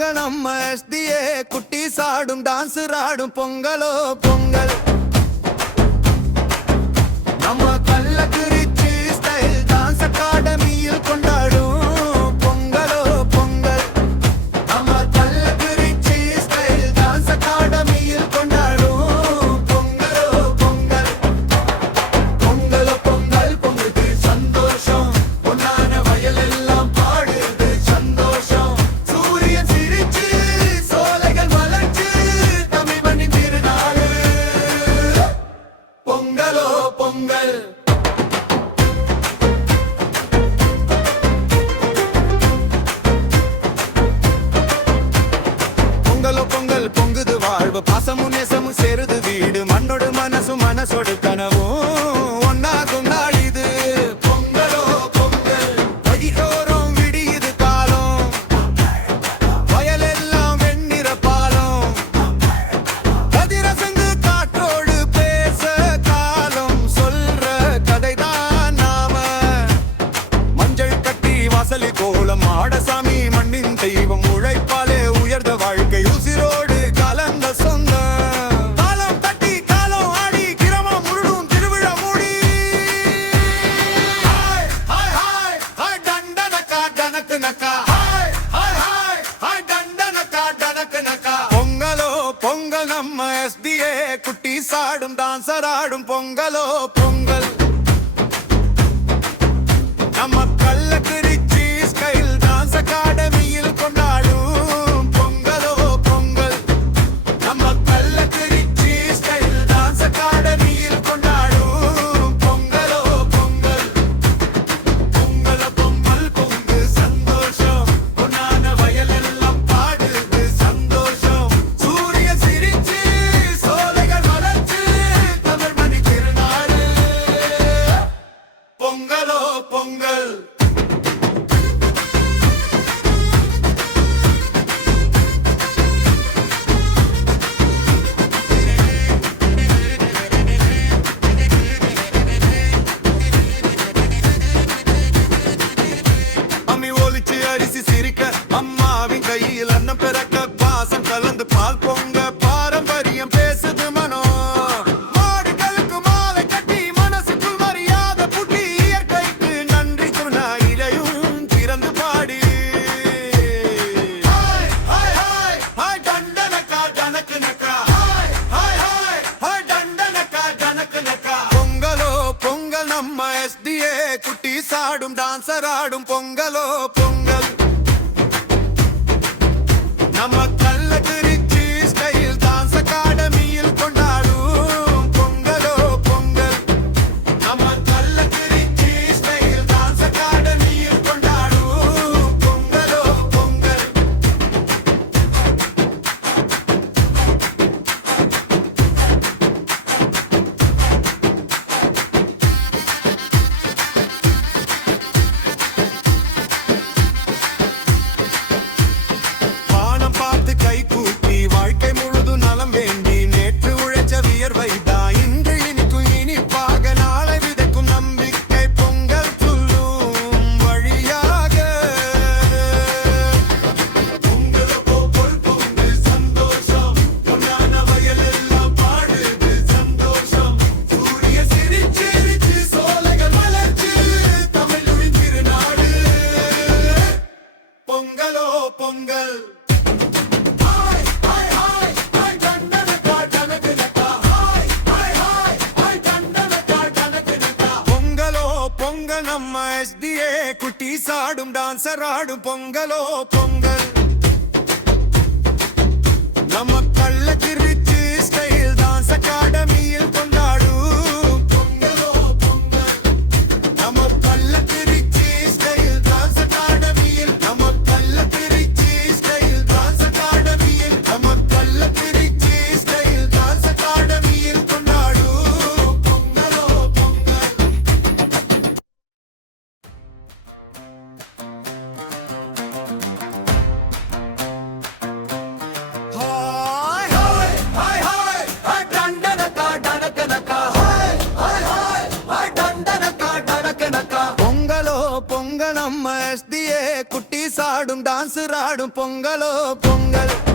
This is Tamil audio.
பொங்கல் நம்ம எஸ்டிஏ குட்டி சாடும் டான்ஸ் ஆடும் பொங்கலோ பொங்கல் நம்ம கள்ளக்குறிச்சி ஸ்டைல் டான்ஸ் அகாடமியில் கொண்டாடும் பொங்கலோ பொங்கல் நம்ம கள்ளக்குறிச்சி ஸ்டைல் டான்ஸ் அகாடமியில் கொண்டாடும் பொங்கலோ பொங்கல் பொங்கலோ பொங்கல் பொங்குது சந்தோஷம் பொன்னான வயல் எல்லாம் பாடுது சந்தோஷம் சூரியன் சிரிச்சு சோலைகள் வளர்ச்சு தமிழ் மணி திருநாள் பொங்கலோ பொங்கல் பொங்கலோ பொங்கல் பொங்குது வாழ்வு பாசமும் நேசமும் சேருது வீடு மண்ணோடு மனசும் மனசோடு கனவும் ஒன்னாகும் நாள் இது பொங்கலோ பொங்கல் வழியோரம் விடியுது காலம் வயலெல்லாம் வெண்ணிற பாலம் கதிரசங்கு காற்றோடு பேச காலம் சொல்ற கதைதான் நாம மஞ்சள் கட்டி வாசலி கோலம் ஆடசாமி மண்ணின் தெய்வம் உழைப்பாலே உயர்ந்த வாழ்க்கை உசிரோடு கலந்த சொந்தம் காலம் தட்டி காலம் ஆடி கிரமம் முழுதும் திருவிழா மூடி ஹாய் ஹாய் ஹாய் ஹாய் டண்டனக்கா டனக்கு நக்கா ஹாய் ஹாய் ஹாய் ஹாய் டண்டனக்கா டனக்கு நக்கா பொங்கலோ பொங்கல் நம்ம எஸ்டிஏ குட்டி சாடும் டான்சர் ஆடும் பொங்கலோ பொங்கல் நம்ம கள்ளக்குறிச்சி ஸ்டைல் டான்ஸ் அகாடமியில் கொண்டாடும் பொங்கலோ பொங்கல் நம்ம கள்ளக்குறிச்சி ஸ்டைல் டான்ஸ் அகாடமியில் கொண்டாடும் பொங்கலோ பொங்கல் பொங்கல பொங்கல் பொங்கு சந்தோஷம் பொன்னான வயல் எல்லாம் பாடுது சந்தோஷம் சூரிய சிரிச்சு சோலைகள் வளர்ச்சு தமிழ் மணி திருநாள் பொங்கலோ பொங்கல் அம்மி ஒலிச்சு அரிசி சிரிக்க அம்மாவின் கையில் அன்னம் பிறக்க பாசம் கலந்து பால் பொங்க பாரம்பரியம் பேசுது மனோ மாடுகளுக்கு மாலை கட்டி மனசுக்குள் மரியாதை புட்டி இயற்கைக்கு நன்றி சொன்ன இலையும் திறந்து பாடி ஹாய் ஹாய் ஹாய் ஹாய் டண்டனக்கா டனக்கு நக்கா ஹாய் ஹாய் ஹாய் ஹாய் டண்டனக்கா டனக்கு நக்கா பொங்கலோ பொங்கல் நம்ம எஸ்டிஏ குட்டி சாடும் டான்சர் ஆடும் பொங்கலோ பொங்கல் நம்ம கள்ளக்குறிச்சி ஸ்டைல் டான்ஸ் அகாடமியில் கொண்டாடும் பொங்கலோ பொங்கல் நம்ம கள்ளக்குறிச்சி ஸ்டைல் டான்ஸ் அகாடமியில் கொண்டாடும் பொங்கலோ பொங்கல் வானம் பார்த்து கை கூப்பி வாழ்க்கை முழுதும் நலம் வேண்டி நேற்று உழைச்ச வியர்வை தான் இன்று இனிக்கும் இனிப்பாக நாளை விதைக்கும் நம்பிக்கை பொங்கல் சொல்லும் வழியாக பொங்கலோ பொங்கல் பொங்கு சந்தோஷம் பொன்னான வயல் எல்லாம் பாடுது சந்தோஷம் சூரிய சிரிச்சு சோலைகள் வளர்ச்சு தமிழ் திருநாடு பொங்கலோ Pongal hi hi hi hi டண்டனக்கா டனக்கு நக்கா ஹாய் ஹாய் ஹாய் ஹாய் டண்டனக்கா டனக்கு நக்கா பொங்கலோ பொங்கல் நம்ம எஸ்டிஏ குட்டி சாடும் டான்சர் ஆடும் பொங்கலோ பொங்கல் நம்ம கள்ளக்குறிச்சி ஸ்டைல் டான்ஸ் அகாடமியில் கொண்டாடும் பொங்கலோ பொங்கல் நம்ம கள்ளக்குறிச்சி ஸ்டைல் டான்ஸ் அகாடமியில் நம்ம கள்ளக்குறிச்சி ஸ்டைல் டான்ஸ் அகாடமியில் நம்ம கள்ளக்குறிச்சி ஸ்டைல் டான்ஸ் அகாடமியில் கொண்டாடும் பொங்கலோ பொங்கல் ஹாய் ஹாய் பொங்கல் நம்ம SDA குட்டி சாடும் டான்ஸ் ஆடும் பொங்கலோ பொங்கல்